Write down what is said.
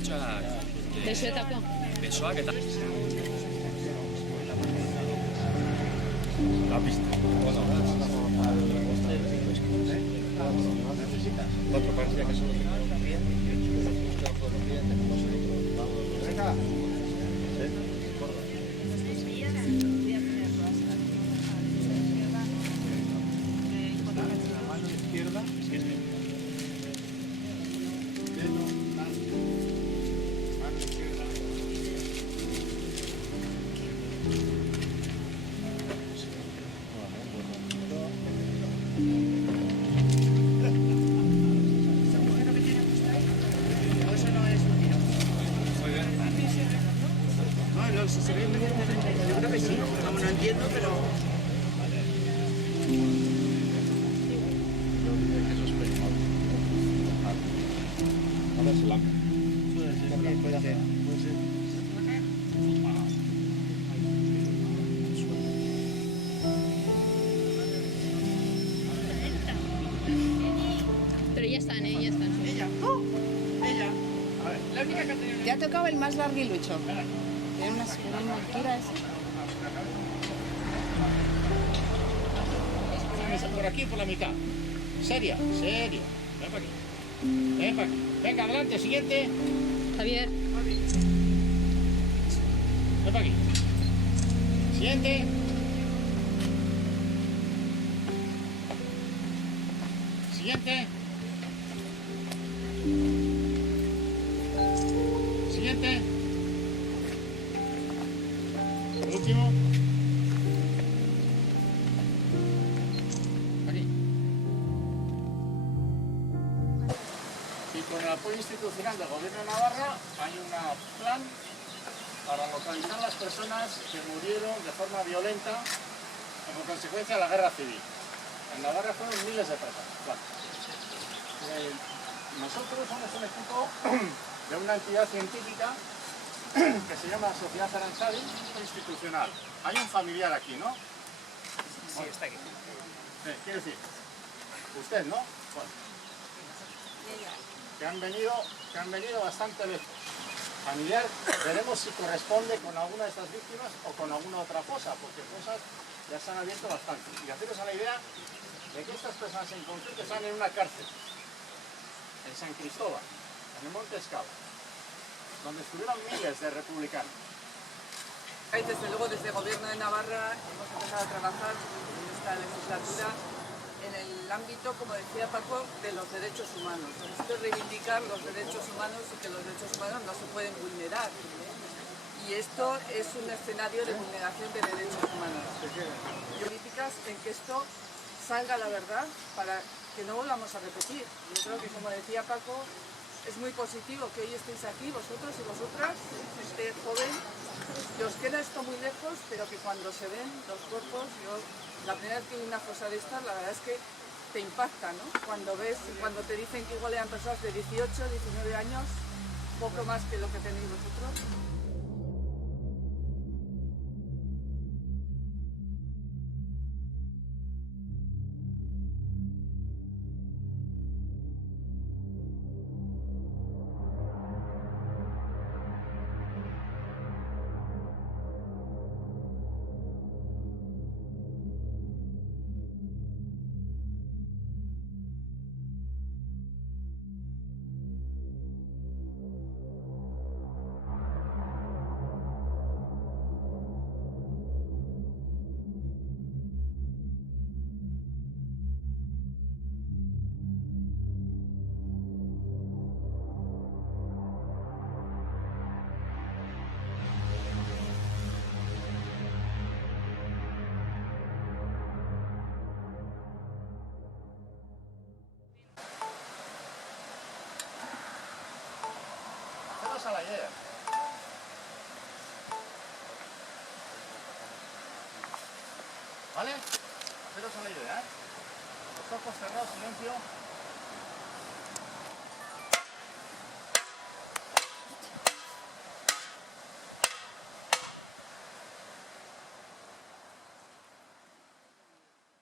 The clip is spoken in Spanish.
poltsak Besoetako? besoak eta la pista. Otro parecía que solo tenía un pie. Venga. La mano izquierda. Si se ve inmediatamente, yo creo que sí, como no entiendo, pero... Ahora se la... Puede ser. Pero ya están, ¿eh? Ya están. Ella. Ella. A ver, la única que ha tenido... Te ha tocado el más larguilucho. Tiene una altura ese. Por aquí, por la mitad. Seria, seria. Ven para aquí. Ven para aquí. Venga, adelante, siguiente. Javier. Ven para aquí. Siguiente. Siguiente. Siguiente. Último. Aquí. Y con el apoyo institucional del Gobierno de Navarra hay un plan para localizar las personas que murieron de forma violenta como consecuencia de la guerra civil. En Navarra fueron miles de personas. Bueno, nosotros somos un equipo de una entidad científica que se llama Sociedad Aranzadi Institucional. Hay un familiar aquí, ¿no? Sí, está aquí. Quiere decir, usted, ¿no? Bueno. Que han venido bastante lejos. Familiar, veremos si corresponde con alguna de estas víctimas o con alguna otra cosa, porque cosas ya se han abierto bastante. Y haceros a la idea de que estas personas en concreto están en una cárcel, en San Cristóbal, en el Monte Escava, donde estuvieron miles de republicanos. Desde luego, desde el Gobierno de Navarra hemos empezado a trabajar en esta legislatura en el ámbito, como decía Paco, de los derechos humanos. Esto es reivindicar los derechos humanos y que los derechos humanos no se pueden vulnerar. Y esto es un escenario de vulneración de derechos humanos. Políticas en que esto salga la verdad para que no volvamos a repetir. Yo creo que, como decía Paco, es muy positivo que hoy estéis aquí, vosotros y vosotras, gente joven, que os queda esto muy lejos, pero que cuando se ven los cuerpos, la primera vez que vi una fosa de estas, la verdad es que te impacta, ¿no? Cuando ves y cuando te dicen que igual eran personas de 18, 19 años, poco más que lo que tenéis vosotros. Haceros a la idea. ¿Vale? Haceros a la idea, ¿eh? Los ojos cerrados, silencio.